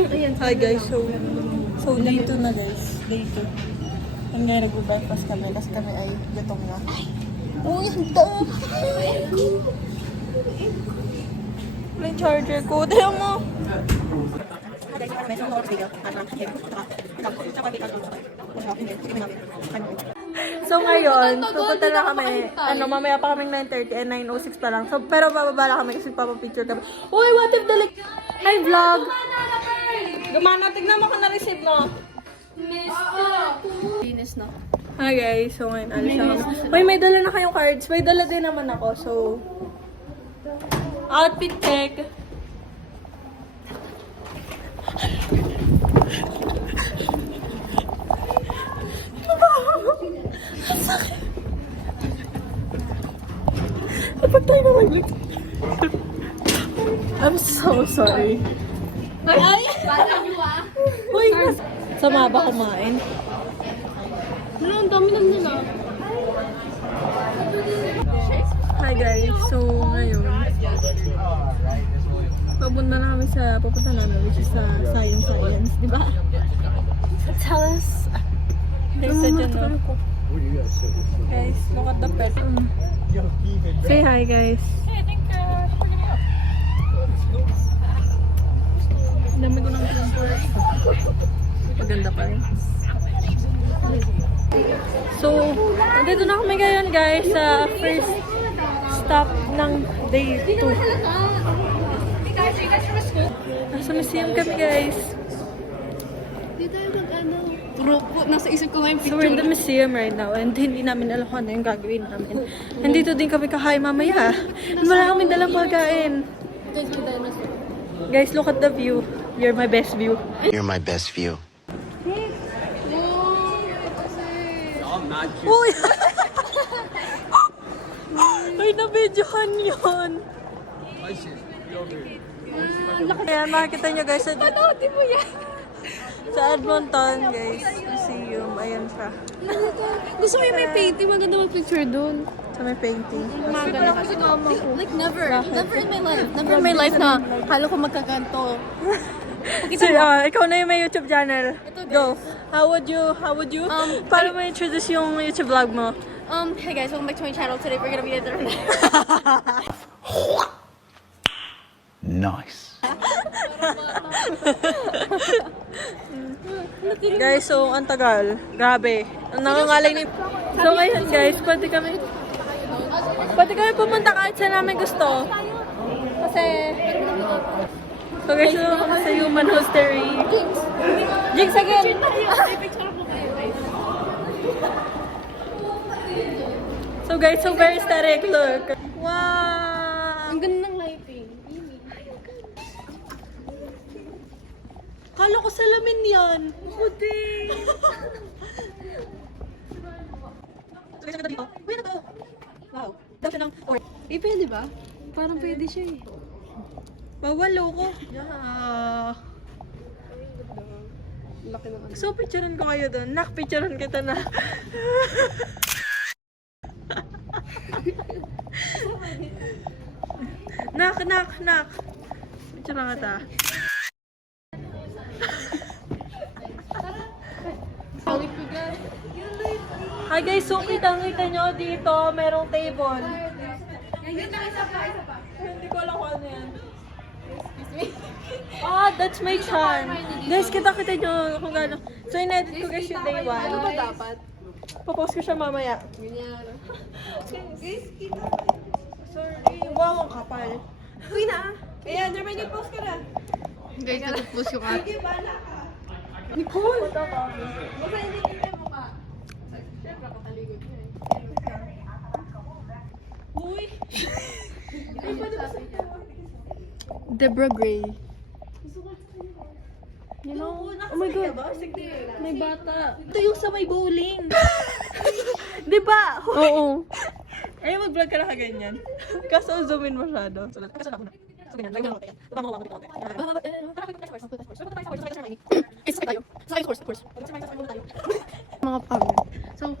Hi guys, so day 2 na guys. Day 2. And ngayon nag-breakfast kami, kasi kami ay gutom na. Uy, ang dami! May charger ko. Tayo mo! So ngayon, pupunta na kami. Mamaya pa kaming 9:30 and 9:06 pa lang. So, pero bababa lang kami kasi papapicture kami. Uy, what if Hi vlog! Gumana, tignan mo ka na-receive no? Linis na. Hi guys, so ngayon alis na kami. Uy, may dala na kayong cards. May dala din naman ako, so... Outfit check! Dapat tayo na mag-look. I'm so sorry. Ay! Uy! Sama ba kumain? Wala, ang dami na nila. Hi guys, so ngayon pupunta na kami which is sa Science, di ba? So tell us. Guys, guys, look at the pet. Say hi guys. Hey, thank you. Dami ko ng picture. Maganda pa rin. So, nandito na kami ngayon guys sa first stop ng day 2. Nasa museum kami guys. Hindi tayo mag-ano. Grupo, nasa isip ko nga yung So we're in the museum right now and hindi namin alam kung ano yung gagawin namin. Nandito din kami kakain mamaya. Wala kami dalang pagkain. Guys, look at the view. You're my best view. You're my best view. Uy! Uy, na-videohan yun. Ayan, makikita nyo guys. Panoodin mo yan. Sa Edmonton, guys, museum. Ayan siya. Gusto ko yung may painting. Maganda mag-picture dun. Sa may painting. Maganda kasi like never. Never in my life. Never in my life na halo ko magkaganto. So, ikaw na yung may YouTube channel. Go. How would you? Paano mo introduce yung YouTube vlog mo? Hey guys, welcome back to my channel. Today we're gonna be at the Nice. Guys, so ang tagal. Grabe. Ang nangangalay ni... So ngayon guys, pwede kami pumunta kahit saan namin gusto. Kasi... So guys, so kami sa Human Hostery. Jinx again! So guys, so very static. Look. Wow! Ang ganda ng lighting. Kala ko salamin yan. Puti. So guys, ang ganda dito. Uy, ano to? Wow. Daw siya ng or. Pwede ba? Parang pwede siya eh. Bawalo ko. Yeah. Laki naman. So, picturean ko kayo doon. Picturean kita na. Nak. Picturean kita. Hi guys, so kita nyo dito, merong table. Hindi ko alam kung ano yan. That's my chan. Guys, kita nyo kung gano'n. So, in-edit ko guys yung day 1. Ano ba dapat? Papost ko siya mamaya. Ganyan. Guys, kita. Sorry. Wow, ang kapal. Uy na. Ayan, Jermaine, post ka na. Guys, nag-post yung app. Sige, bala ka. Nicole! Punta ka. Basta hindi kita mo ka. Siyempre, kakaligod niya eh. Uy. Ay, pwede ba sa Deborah Gray. You know, oh my God. May bata. Ito yung sa may bowling. Di ba? Oo. Ay, mag-vlog ka na kaganyan. Kaso zoom in masyado. Kaso na ako na. So, ganyan. Lagyan mo tayo. Baba mo lang. Isa tayo. Sa akin, course. Mga pagod. So,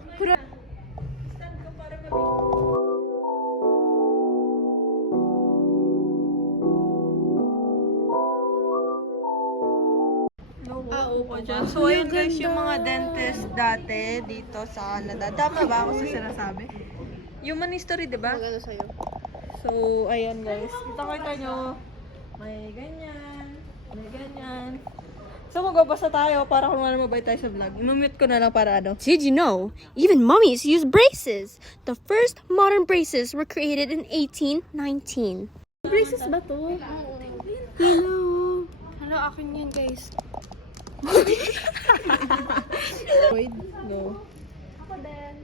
ko dyan. So, ayun guys, yung mga dentist dati dito sa Canada. Tama ba ako sa sinasabi? Human history, di ba? Magano sa'yo? So, ayan guys. Kita nyo. May ganyan. May ganyan. So, magbabasa tayo para kung ano mabay tayo sa vlog. Imamute ko na lang para ano. Did you know even mummies use braces? The first modern braces were created in 1819. Braces ba to? Hello. Hello, akin yun, guys. Wait, no.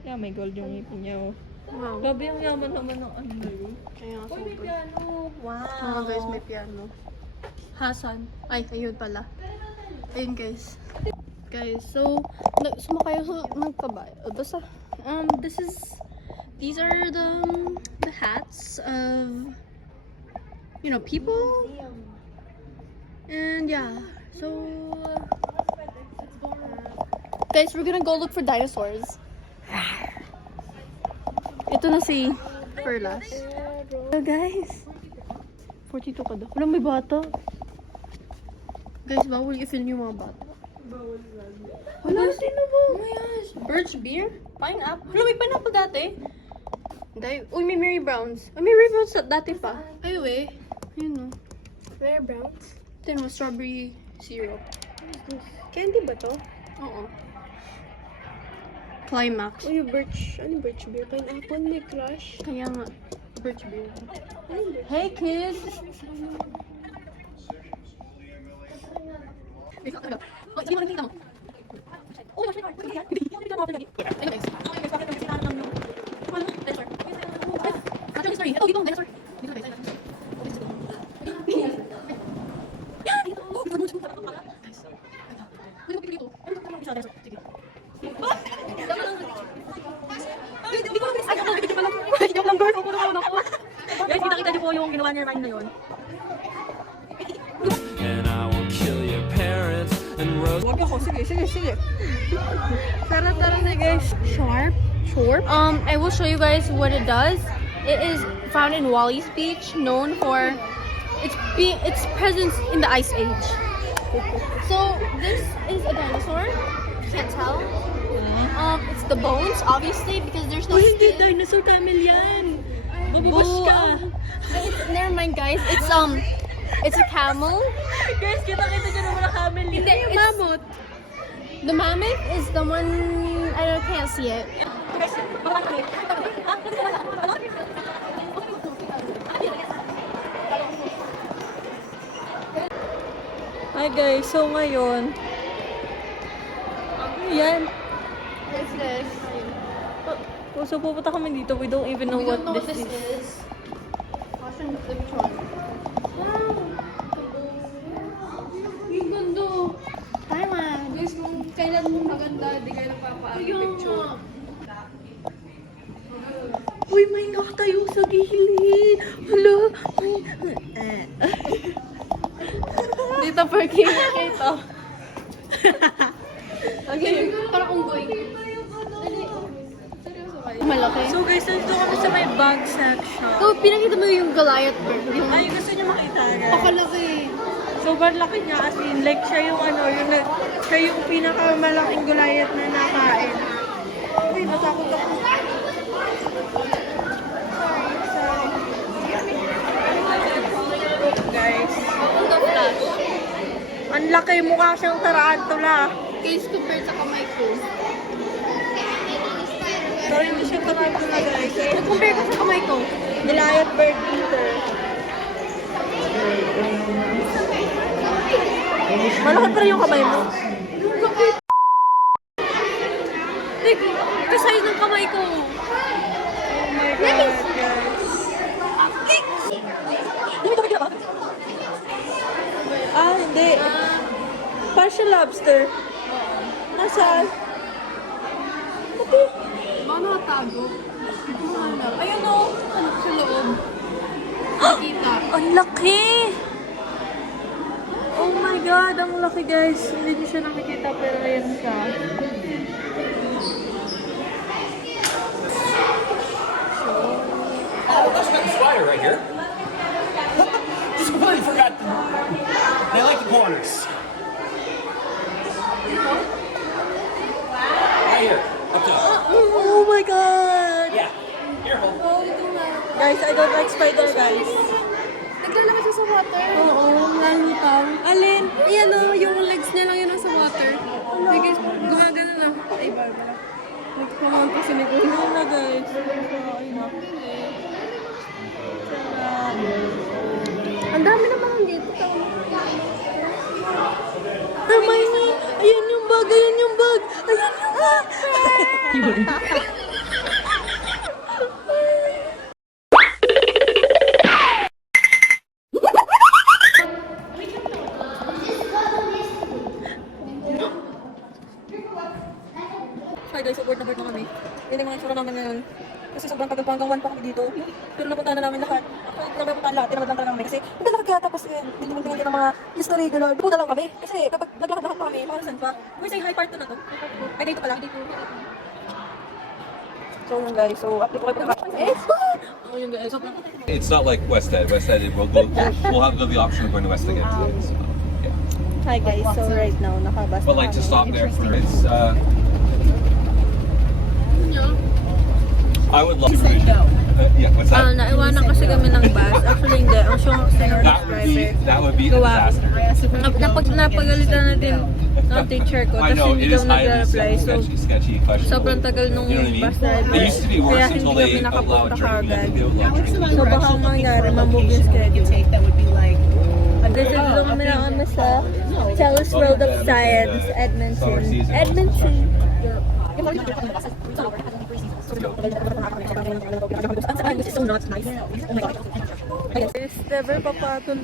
Yeah, may gold yung ngipin niya. Oh. Wow. Grabe yung yaman naman ng ano na yun. Kaya nga Uy, may super. piano. Wow. Mga guys, may piano. Hasan. Ay, ayun pala. Ayun guys. Guys, so, sumakay ako ng kabayo. Basta, these are the hats of, you know, people. And yeah, so, guys, we're gonna go look for dinosaurs. Ito na si Perlas. Hello guys. 42 ka daw. Wala, may bata. Guys, bawal i-film yung mga bata. Bawal lang. Wala, sino mo? Oh my gosh. Birch beer? Pineapple? Wala, may pineapple dati. Hindi. Uy, may Mary Browns. May Mary Browns dati pa. Ay, we. Ayun o. Rare Browns? Ito yung strawberry syrup. Candy ba to? Oo. Climax. Uy, birch. Ano birch beer? Pineapple may crush. Kaya nga. Birch beer. Hey, kids! Oh, hindi mo nakikita mo. Oh, my God. Hindi mo nakikita mo. Ayun, guys. Natural history. Ito, dito, dinosaur. Dito, guys. Yan! Dito. Oh, dito. Guys. Pwede mo dito. Isa, dinosaur. Sige. Ay, hindi ko lang. Ay, ako, video pa lang. Joke lang, guys. Ako na ako. Guys, kita-kita niyo po yung ginawa niya Ryan na yun. And I will kill your parents and roast. Wag ako. Sige. Tara na guys. Sharp. I will show you guys what it does. It is found in Wally's Beach, known for its presence in the Ice Age. So this is a dinosaur. Can't tell. It's the bones, obviously, because there's no Hindi, skin. dinosaur camel yan. Mabubush ka. Never mind, guys. It's a camel. Guys, kita-kita nyo naman ang camel yun. Hindi, it's mammoth. The mammoth is the one I can't see it. Hi guys, so ngayon, yan. What's this? So pupunta kami dito, we don't even know what this is. Watching the flip one. Yung ganda. Tama. Guys, kung kailan mo maganda, di kayo nagpapa-picture. Uy, may nakatayo sa gilid. Hala. Dito parking ito. Okay, parang unggoy. Malaki. So guys, nandito kami sa may bag section. So, pinakita mo yung Goliath bird. Yung Ay, gusto niyo makita guys? pakalaki. Sobrang laki niya as in, like siya yung siya yung pinakamalaking Goliath na nakain. Uy, natakot ako. Sorry. Look guys. Ang flash. Ang laki, mukha siyang tarantula. Case compared sa kamay ko. Pero hindi siya tarantula guys. Compare ko sa kamay ko. Goliath bird eater. Malaki pa rin yung kamay mo. Ito size ng kamay ko. Oh my God, guys. Ah, hindi. Partial lobster. Nasaan? Ate. Baka nakatago. Hindi ko mahanap. Ayun o. Sa loob. Nakita. Ang laki! Oh my God, ang laki guys. Hindi niyo siya nakikita pero ayan siya. Oh, that's got the spider right here. Just completely forgot. They like the corners. Guys, I don't like spider, guys. Naglalaki siya sa water. Oo, lalutang. Alin? Ayan o, yung legs niya lang yun nasa water. Hey guys, gumagano na. Ay, Barbara. Nagpamaan pa si Nicole. Ayun na, guys. Ang dami naman dito. Hermione! Ayan yung bag! Ayan yung bag! Ayan yung bag! Hi guys, so bored na kami. Yun yung mga itsura namin ngayon. Kasi sobrang tagal pa hanggang 1 pa kami dito. Pero napunta na namin lahat. Actually, hindi namin napunta lahat. Tinamad lang talaga kami. Kasi maglalakad kaya tapos hindi naman tingin ng mga history, gano'n. Pupunta lang kami. Kasi kapag naglakad-lakad pa kami, parang saan pa? We're saying hi part 2 na to. Ay, dito pala. Dito. So yun guys, so update ko kayo pa. Oh yun guys, sobrang It's not like West End. West End, we'll have the option of going to West End again today. So, yeah. Hi guys, so right now, nakabas But like to stop there for it's. I would love to. Yeah, what's that? Naiwanan kasi kami ng bus. Actually, hindi. Ang siyong kasi ng bus driver. That would be a Gawa. disaster. Napagalitan natin ng teacher ko. I Tapos know hindi it is daw highly nag-reply. So, sketchy question. sobrang tagal nung You know what I mean? bus driver. It used to be worse Kaya until hindi they kami nakapunta allowed drinking. I kaagad. think they allowed drinking. So, baka ang mangyari, mamove yung schedule. That would be like Kasi dito kami na kami sa Chalice World of Science, Edmonton. Edmonton. This is so not nice. Oh my god. Yes, never papatol.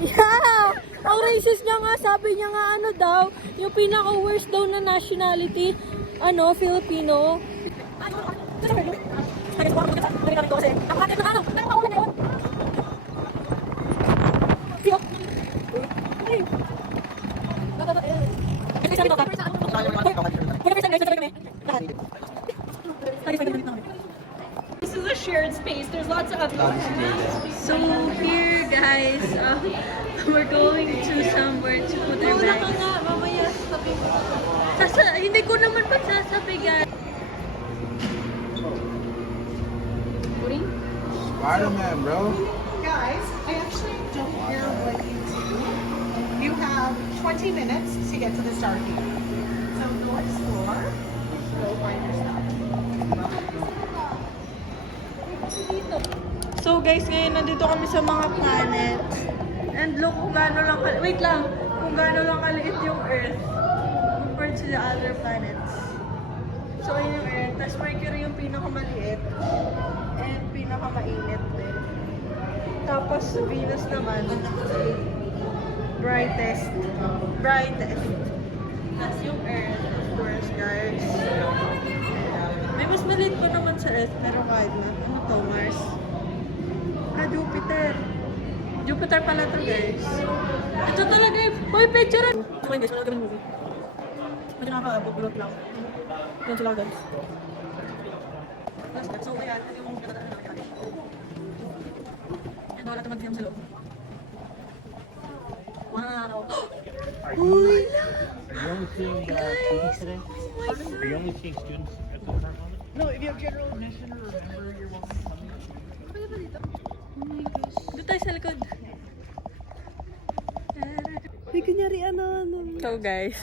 Yeah! Ang racist niya nga, sabi niya nga ano daw, yung pinaka-worst daw na nationality, ano, Filipino. This is a shared space. There's lots of So here guys, we're going to somewhere to put our bags. Wala ka nga, mamaya sabi mo. Hindi ko naman magsasabi guys. Spider-Man, bro. Guys, I actually don't care what you do. You have 20 minutes to get to the Stargate. So go explore, go find your stuff. So guys, ngayon nandito kami sa mga planets. And look kung gaano lang wait lang, kung gaano lang kaliit yung Earth compared to the other planets. So ayun yung Earth, tapos Mercury yung pinakamaliit and pinakamainit din. Tapos Venus naman, brightest. Tapos yung Earth, of course guys. May mas maliit pa naman sa Earth, pero kahit na. Ano to, Mars? Jupiter. Jupiter pala to, guys. Ito talaga yung... Hoy, picture! Okay, guys, wala kami movie. Medyo nakakabot lang. Yan sila, guys. So, ayan. Ito yung katatanan namin. And wala ito mag-film sa loob. Wow! Uy! Are you only seeing students today? Are you only seeing students at the current moment? No, if you have general admission or remember, you're welcome to come in. Doon tayo sa likod. May kunyari ano. So guys,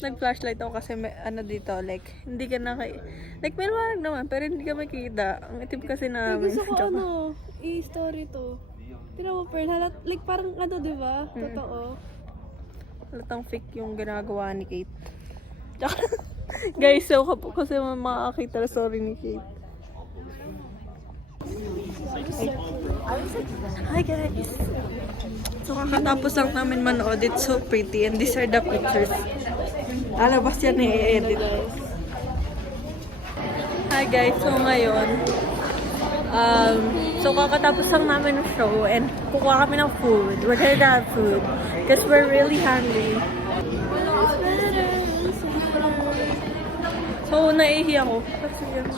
nag-flashlight ako kasi may, ano dito, like, hindi ka like, may liwanag naman, pero hindi ka makikita. Ang itim kasi namin. Gusto ko ano, i-story to. Tira mo, Pearl, like parang ano, di ba? Totoo. Halatang fake yung ginagawa ni Kate. Guys, so kasi makakakita na story ni Kate. Hi guys! So kakatapos lang namin manood. It's so pretty and these are the pictures. Alabas yan i-edit. Hi guys! So ngayon, so kakatapos lang namin ng show and kukuha kami ng food. We're gonna grab food because we're really hungry. So naihi ako. Kasi yun.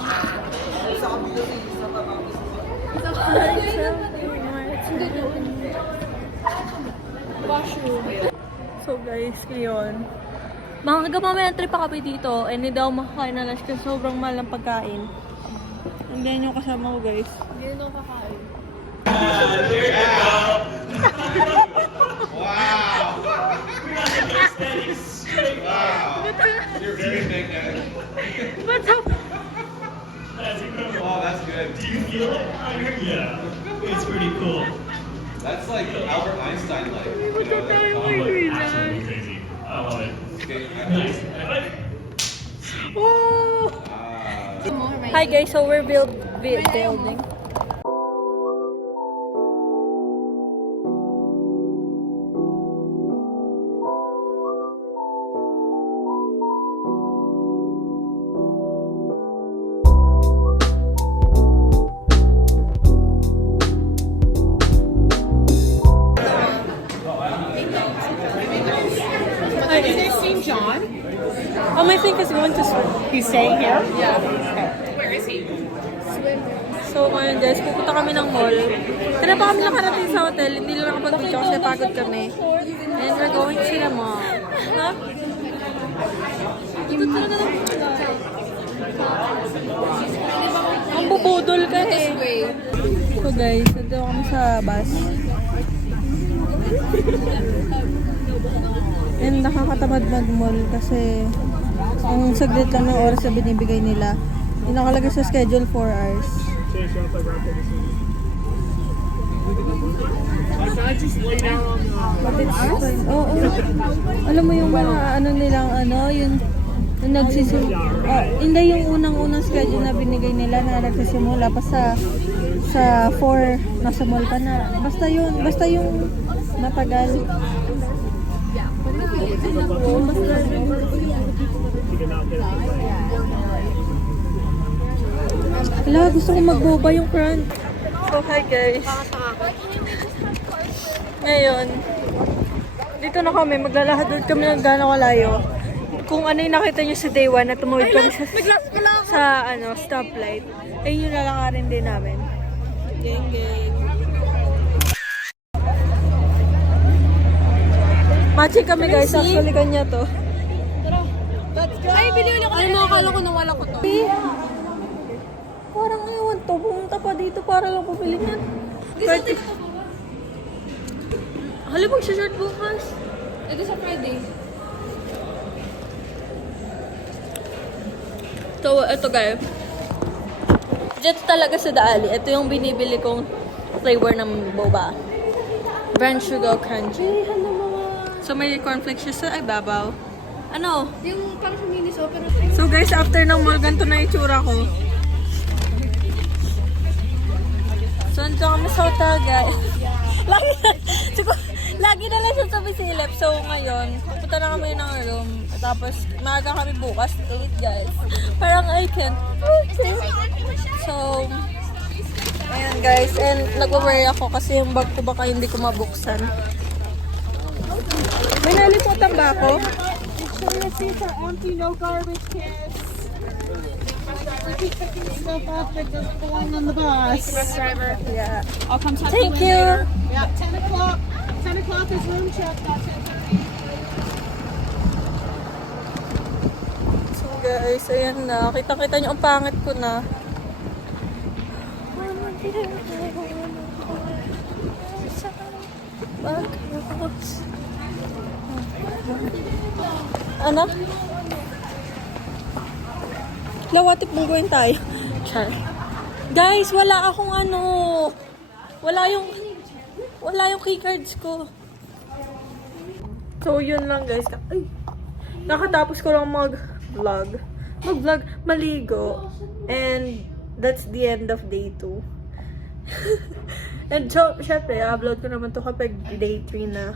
So guys, ngayon mga mamaya trip pa kami dito and hindi ako makakain na lunch kasi sobrang mahal ng pagkain. Hindi yung kasama ko, guys. Hindi na ako kakain. You're very big, man. What's up? Oh, that's good. Do you feel it? Yeah. It's pretty cool. That's like Albert Einstein, like. You Absolutely crazy. I love it. Nice. Oh! Hi guys, so we're building. Have you guys seen John? I think is going to swim. He's staying here? Where is he? So ngayon guys, pupunta kami ng mall. Kaya pa kami nakarating sa hotel, hindi lang nakapag-video kasi pagod kami. And we're going to the mall. Ha? Ito talaga ng ang bubudol ka eh. So guys, nandito kami sa bus. And nakakatamad mag-mall kasi ang saglit lang ng oras na binibigay nila. Yung nakalagay sa schedule 4 hours. But it's fine. Oo. Alam mo yung mga ano nilang yung hindi yung unang-unang schedule na binigay nila na nagsisimula pa sa 4 nasa mall ka na. Basta yung matagal. Wala, gusto ko magboba yung crunch. So, hi guys. Ngayon, dito na kami. Maglalakad doon kami ng gano'ng kalayo. Kung ano yung nakita nyo sa day 1 na tumawid kami sa stoplight, ayun yung lalakarin din namin. Gang, gang. Matching kami guys. Actually, kanya to. Ay, binili ko. Ay, nakakala ko nawala ko to. Parang ewan to. Pumunta pa dito para lang pumili niyan. Hala, mag-short bukas. Ito sa Friday. So, ito guys. Dito talaga sa Daali. Ito yung binibili kong flavor ng boba. Brown sugar crunchy. So, may cornflakes siya sa ibabaw. Ano? Yung parang sa Miniso, pero... So guys, after ng mall, ganito na yung tsura ko. So, nandito kami sa hotel, guys. Lagi na lang siya sa Bisilip. So, ngayon, pupunta na kami ng room. Tapos, maaga kami bukas, 8 guys. Parang I can't. So, ayan guys. And nag-worry ako kasi yung bag ko baka hindi ko mabuksan. May nalimutan ba ako? Make sure your seats are empty, no garbage cans. We keep picking stuff up that just belong on the bus. Driver. Yeah. I'll come talk Thank to you you. later. Yeah, 10 o'clock. 10 o'clock is room check. That's it. So guys, ayan na. Kita-kita niyo ang pangit ko na. Ano? Lawatik mong gawin tayo. Char. Guys, wala akong wala yung keycards ko. So, yun lang guys. Ay, nakatapos ko lang mag-vlog, maligo. And that's the end of day 2. And so, syempre, upload ko naman to kapag day 3 na.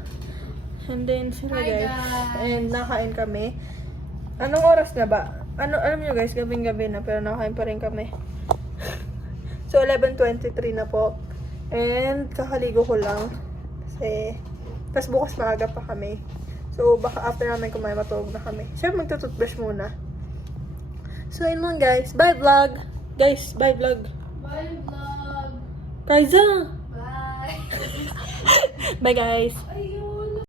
And then, sila guys. And nakain kami. Anong oras na ba? Alam nyo guys, gabing-gabi na. Pero nakain pa rin kami. So, 11:23 na po. And, kakaligo ko lang. Kasi, tas bukas maaga pa kami. So, baka after namin kumain, matulog na kami. Siyempre, magtututbrush muna. So, yun lang guys. Bye vlog! Guys, bye vlog! Bye, vlog. Kaiza! Bye. Bye guys!